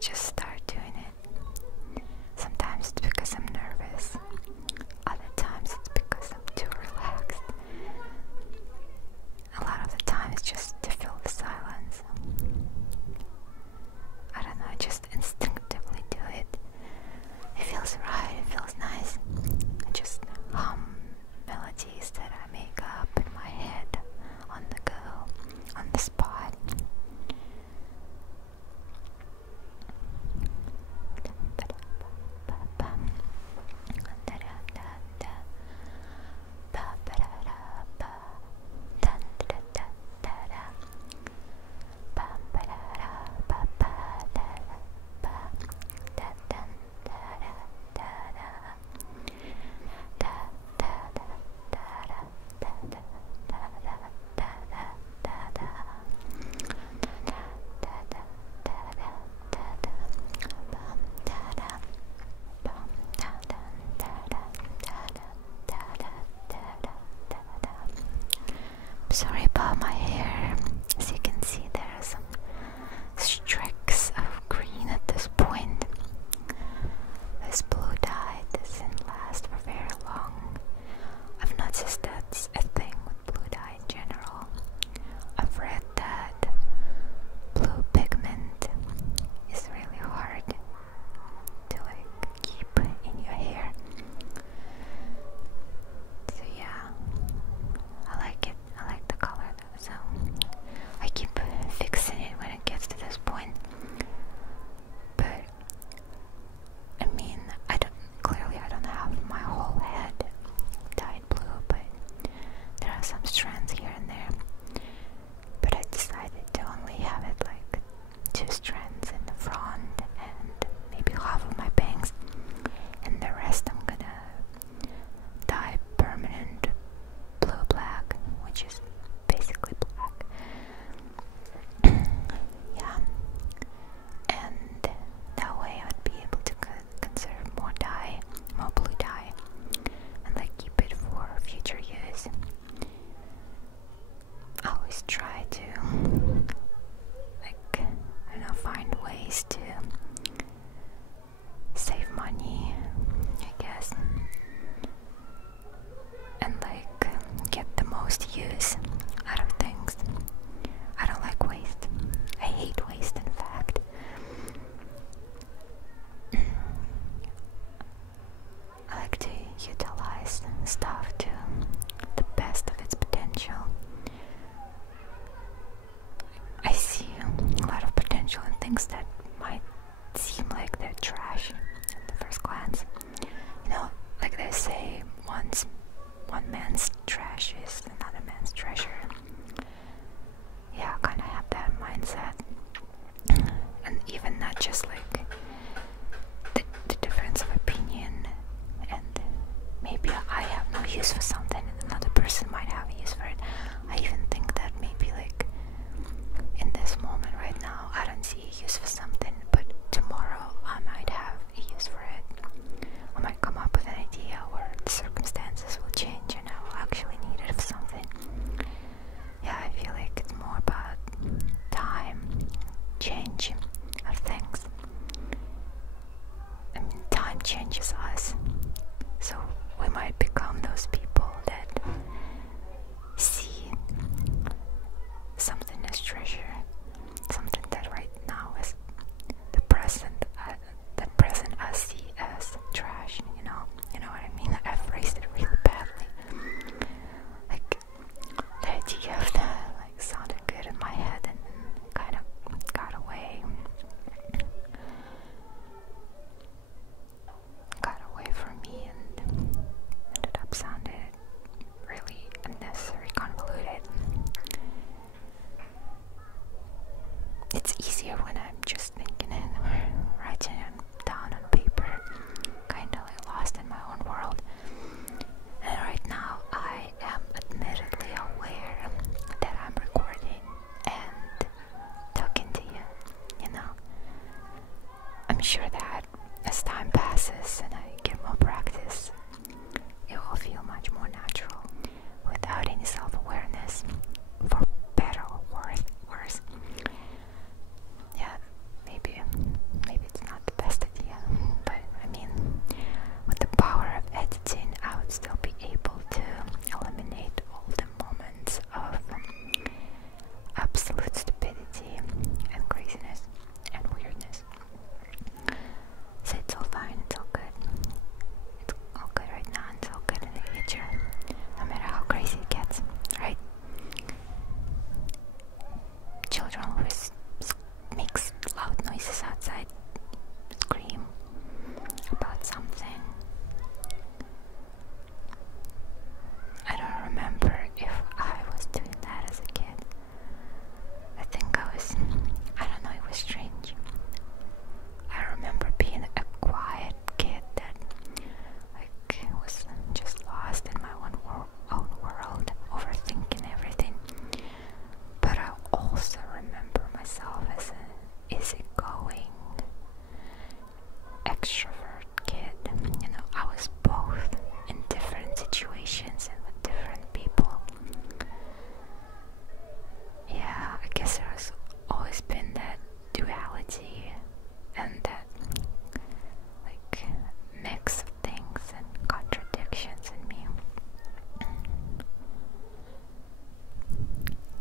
just start doing it. Sometimes it's because I'm nervous, other times it's because I'm too relaxed. A lot of the time it's just to fill the silence. I don't know, I just instinctively do it. It feels right, it feels nice. I just hum melodies that I make up in my head, on the go, on the spot. Sorry about my hair. As you can see, there are some streaks of green at this point. This blue dye doesn't last for very long. I've noticed that's a thing with blue dye in general. I've read that blue pigment is really hard to keep in your hair. So yeah, I like it. I like the color though, so I keep fixing it when it gets to this point. But I mean, clearly I don't have my whole head dyed blue, but there are some strands here and there. But I decided to only have it like 2 strands in the front and maybe half of my bangs, and the rest I'm gonna dye permanent blue-black, which is basically black. Yeah, and that way I'd be able to conserve more dye, more blue dye, and like keep it for future use. I always try to like, I don't know, find ways to save money, I guess, and like get the most use out of things. I don't like waste. I hate waste, in fact. I like to utilize stuff to the best of its potential. I see a lot of potential in things that might seem like they're trash at the first glance. You know, like they say, one man's trash is another man's treasure. Yeah, I kind of have that mindset. And even not just like the difference of opinion, and maybe I have no use for something and another person might have a use for it. I even think that maybe like in this moment right now I don't see a use for something, but tomorrow I might have a use for it. I might come up with an idea where the circumstances will change and I will actually need it for something. Yeah, I feel like it's more about time, change of things. I mean, time changes us, so we might become those people that see something as treasure, something that right now is the present, that present I see as trash. You know what I mean? I phrased it really badly. Like the idea of that like sounded good in my head and kind of got away from me and ended up sounding really unnecessary, convoluted. It's easier when I'm just thinking it or writing it down on paper, kind of like lost in my own world. And right now I am admittedly aware that I'm recording and talking to you, you know. I'm sure that as time passes and I get more practice, it will feel much more natural without any self-awareness, for better or worse. Yeah, maybe extrovert kid. You know, I was both in different situations and with different people. Yeah, I guess there's always been that duality and that like mix of things and contradictions in me.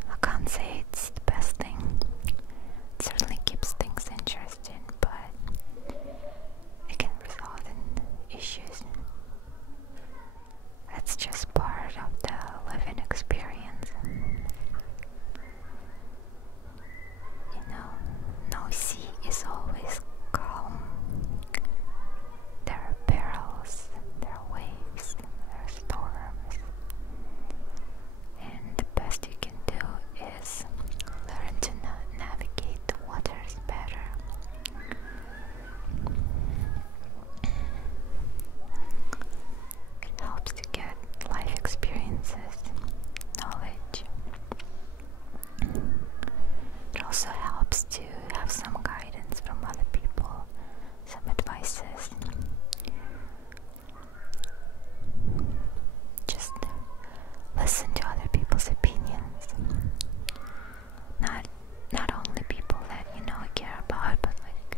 I can't say it's the best thing. It certainly keeps things interesting, but it can result in issues. That's just part of the living experience. You know, no sea is always calm. There are perils, there are waves, there are storms. And the best you can do is learn to navigate the waters better. It helps to get life experiences, knowledge. It also helps to have some guidance from other people, some advices. Just listen to other people's opinions. Not only people that you know care about, but like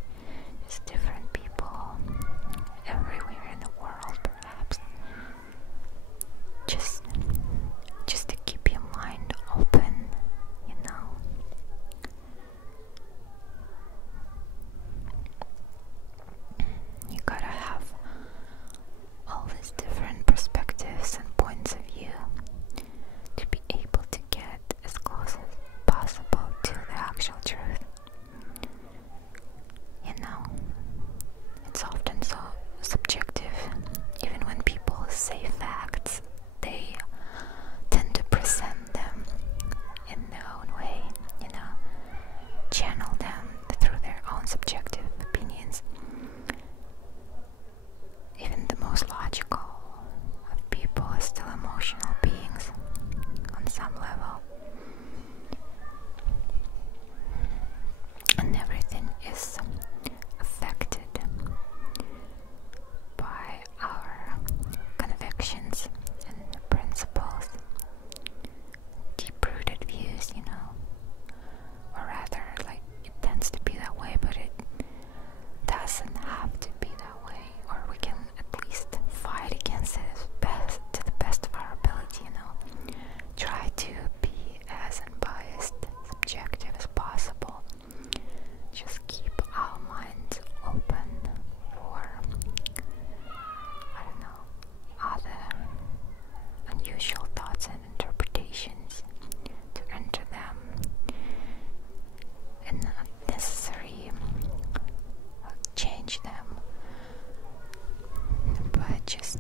just different people everywhere in the world, perhaps. Just to keep your mind open, you know. You gotta have all these different perspectives and points of view to be able to get as close as possible to the actual truth. You know, it's often so subjective. Even when people say facts, they tend to present them in their own way, you know, channel them through their own subjective opinions. Even the most logical of people are still emotional beings on some level. And everything is affected by our convictions and principles, deep-rooted views, you know. Or rather, like, it tends to be that way, but it doesn't have to be that way. Or we can at least fight against it to the best of our ability, you know. Try to be as unbiased, subjective as possible. Just keep our minds open for, I don't know, other unusual thoughts and interpretations, to enter them and not necessarily change them, but just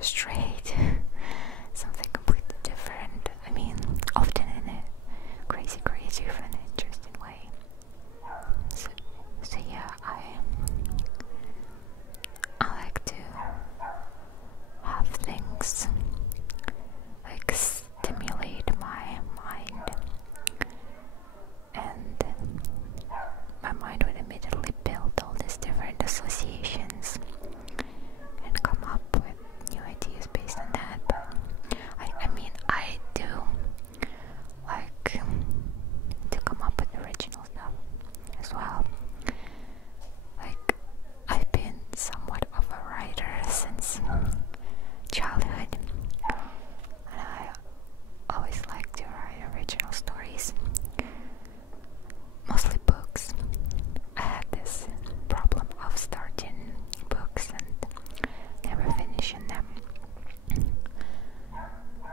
straight, something completely different. I mean, often in a crazy creative and interesting way. So yeah, I like to have things like stimulate my mind, and my mind would immediately build all these different associations and come up with new ideas based on that. But I mean, I do like to come up with original stuff as well. Like, I've been somewhat of a writer since childhood, and I always like to write original stories, mostly books. I had this problem of starting books and never finishing them.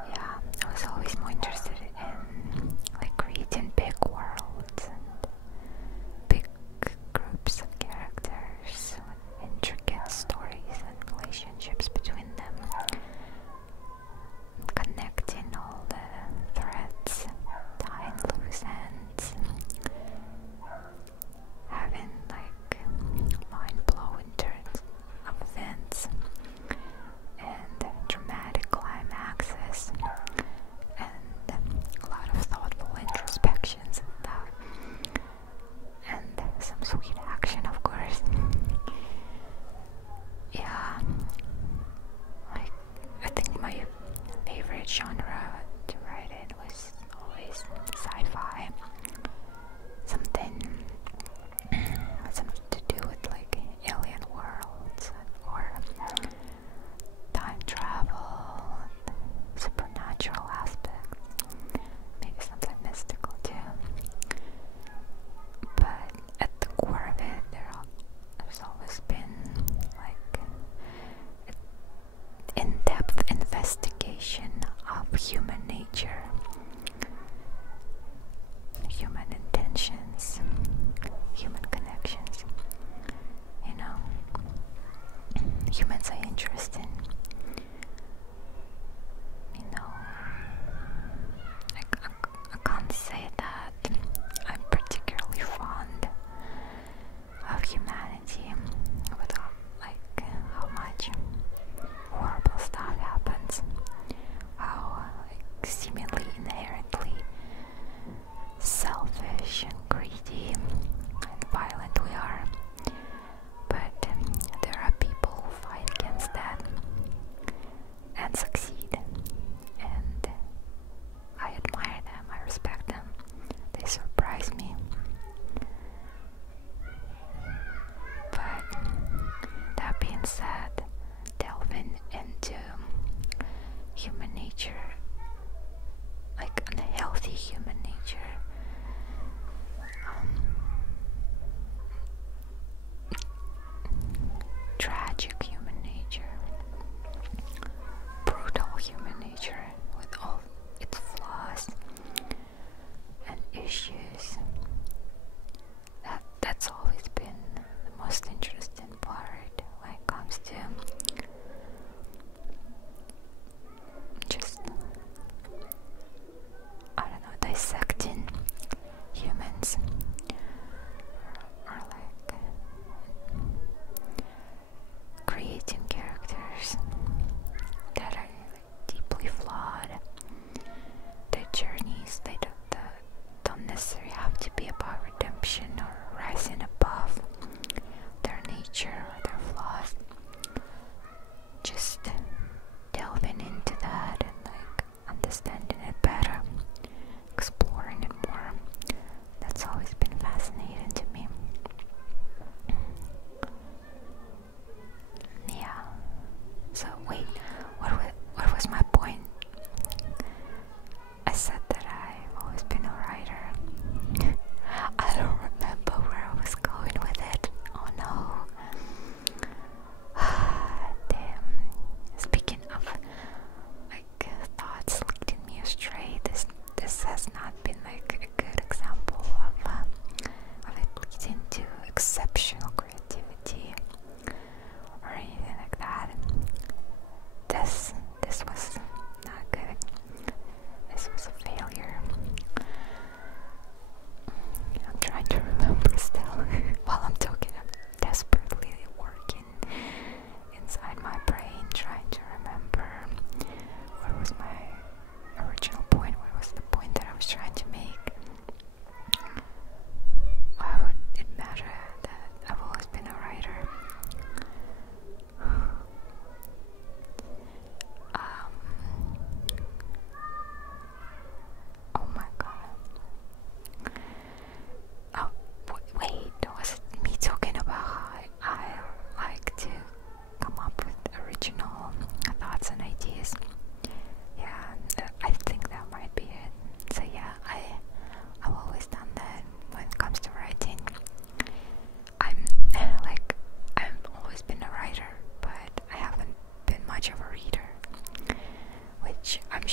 Yeah, I was always more interested in like creating big worlds and big groups of characters with intricate stories and relationships between them, connecting all the threads, tying loose ends, having like mind-blowing turns of events and dramatic climaxes and a lot of thoughtful introspections and stuff, and some sweet action, of course. Yeah, like, I think my favorite genre to write in was always sci-fi. Something to do with like alien worlds or time travel, supernatural aspects, maybe something mystical too. But at the core of it, there's always been like in-depth investigation of human nature, human intentions, human connections. You know, humans are interesting. You know, I can't say that I'm particularly fond of humanity, without like how much horrible stuff happens, how like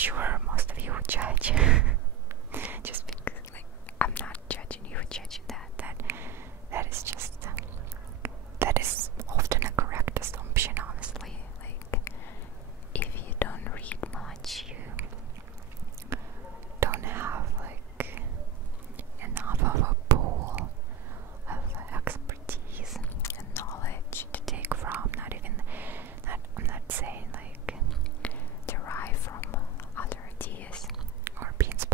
sure most of you would judge. Just because, like, I'm not judging you for judging that. That is just that is often a correct assumption, honestly. Like, if you don't read much, you don't have like enough of a pool of expertise and knowledge to take from. I'm not saying like derive from other ideas or be inspired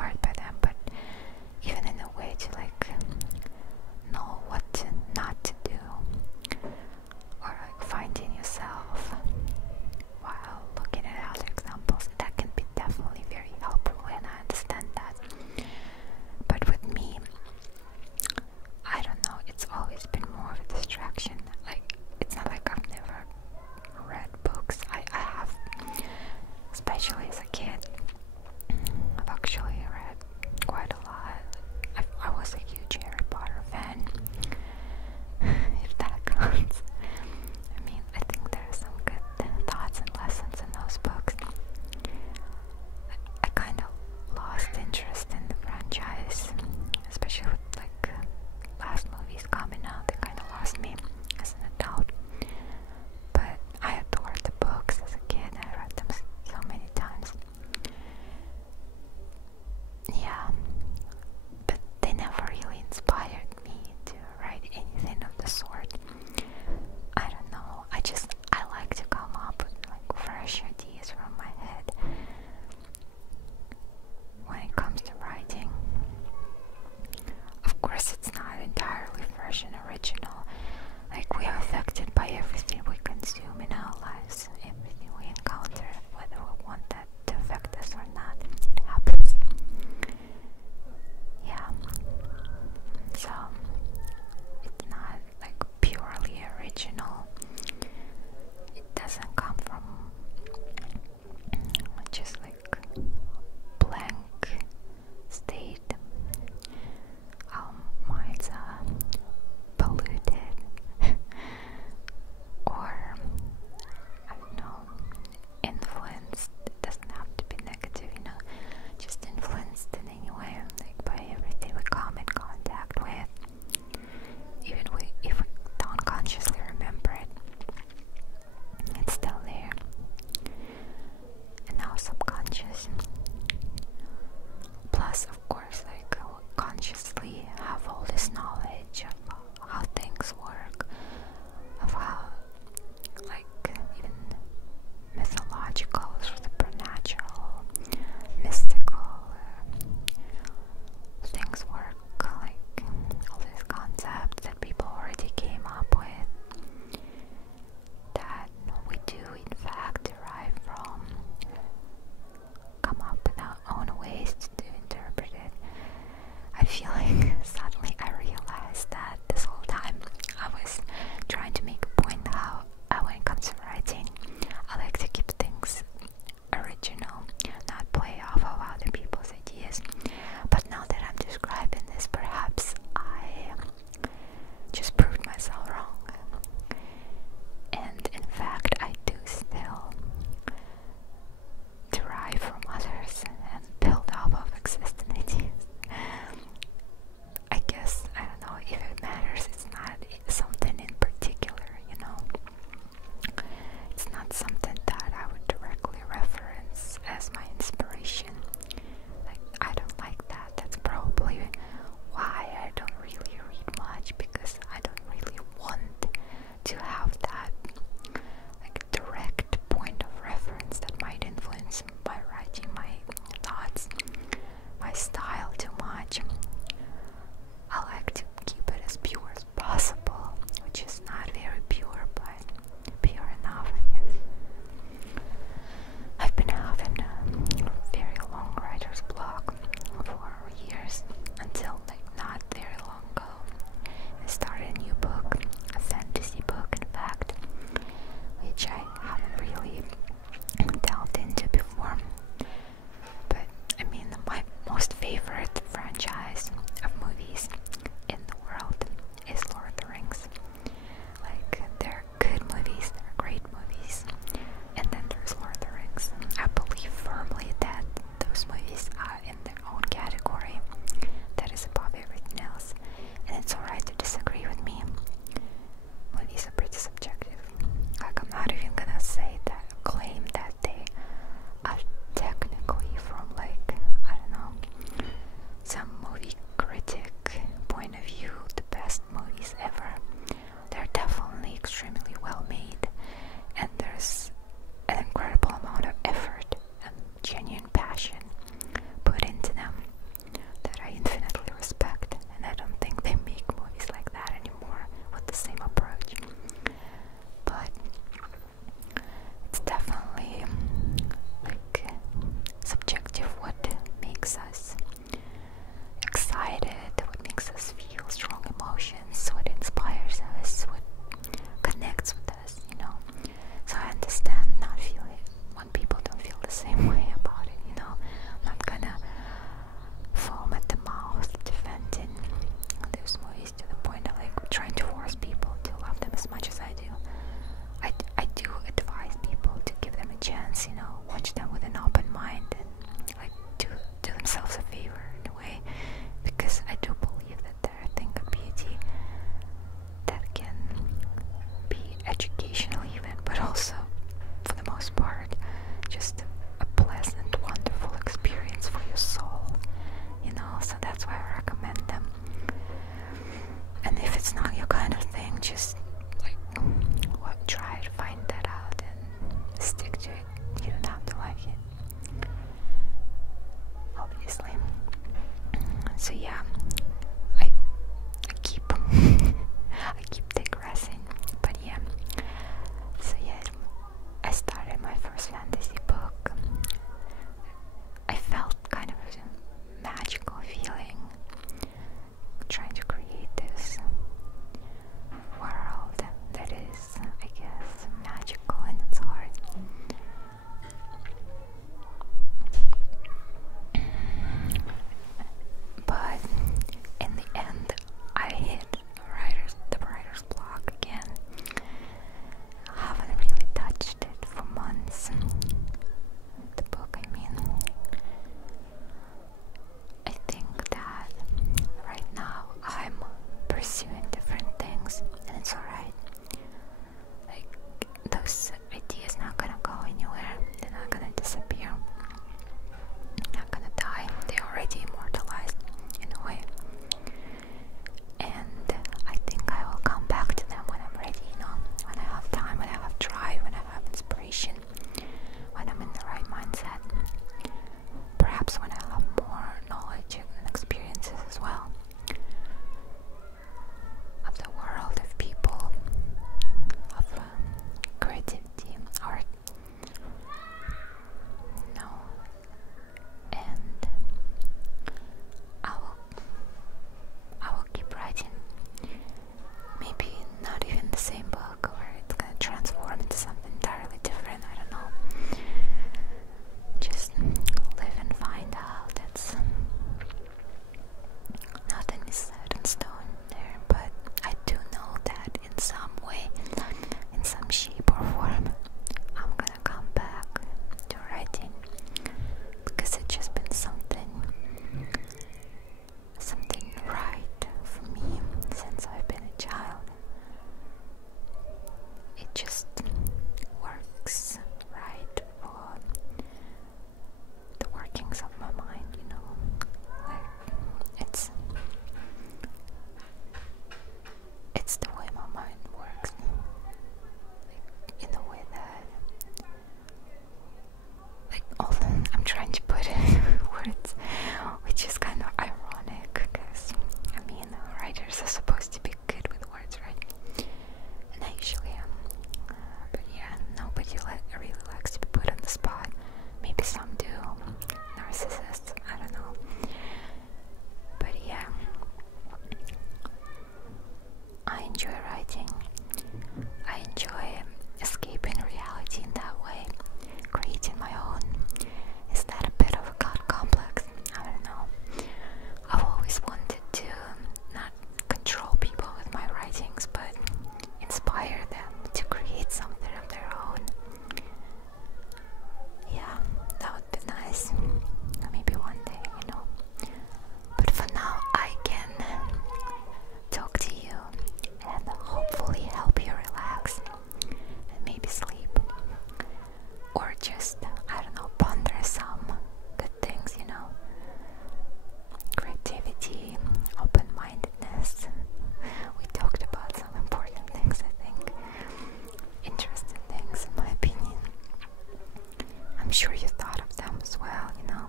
sure you thought of them as well, you know.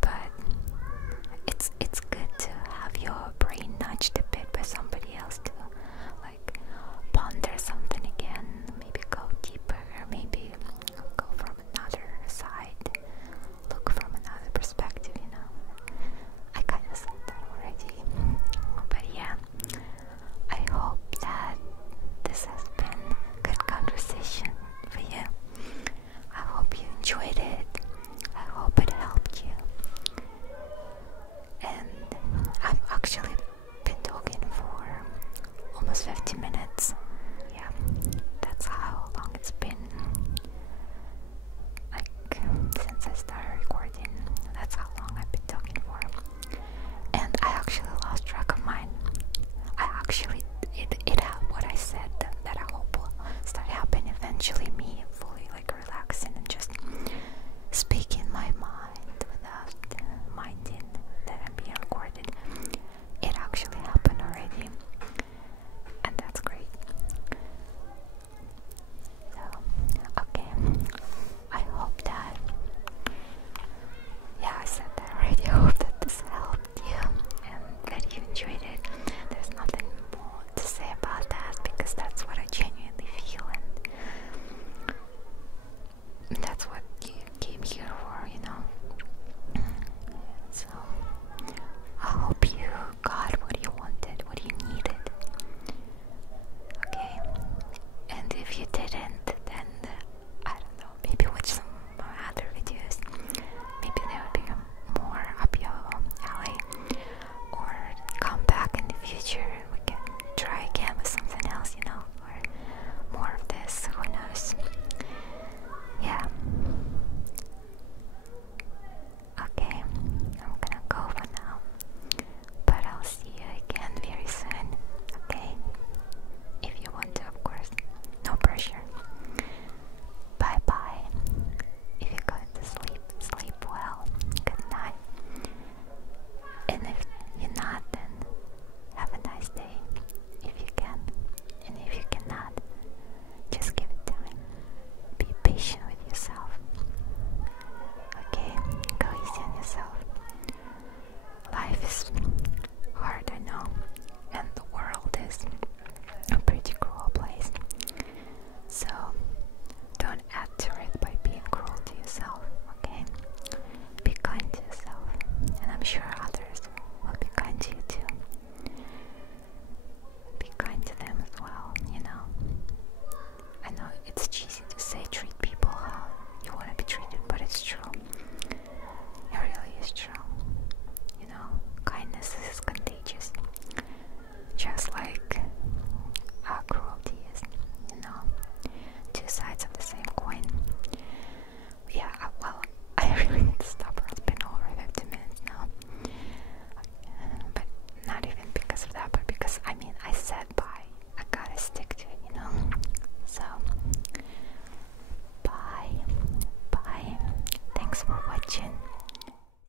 But it's good to have your brain nudged a bit by somebody else to like ponder something again, maybe go deeper, maybe go from another side, look from another perspective, you know. I kind of said that already, but yeah, I hope that this has been good conversation for you. I hope you enjoyed it. I hope it helped you. And I've actually been talking for almost 50 minutes. Yeah, that's how long it's been. Like, since I started recording, that's how long I've been talking for. And I actually lost track of mine. It had what I said that I hope will start happening eventually, me fully like relaxing and just speaking my mind without minding that I'm being recorded. It actually happened already, and that's great. So, okay, I hope that, yeah, I said that already. I hope that this helped you and that you enjoyed it. There's nothing more to say about that because that's what I genuinely feel, and that's what you came here for, you know. So I hope you got what you wanted, what you needed. Okay, and if you didn't, then I don't know, maybe watch some other videos. Maybe they would be more up your alley, or come back in the future and we can try again with something else, you know, or more of this, who knows. Yeah. Okay, I'm gonna go for now, but I'll see you again very soon, okay? If you want to, of course, no pressure. Bye bye. If you're going to sleep, sleep well. Good night. And if you're not, then have a nice day, if you can. And if you cannot, just give it time. Be patient with yourself. Okay, go easy on yourself. Life is hard, I know, and the world is a pretty cruel place. So don't add to it by being cruel to yourself, okay? Be kind to yourself, and I'm sure others will be kind to you too. Be kind to them as well, you know. I know it's cheesy to say treat people how you want to be treated, but it's true. It really is true. You know, kindness is contagious. Just like cruelty is, you know. Two sides of the same coin. Yeah, well, I really need to stop. It's been over 50 minutes now. But not even because of that, but because, I mean, I said bye. I gotta stick to it, you know. So, bye. Bye. Thanks for watching.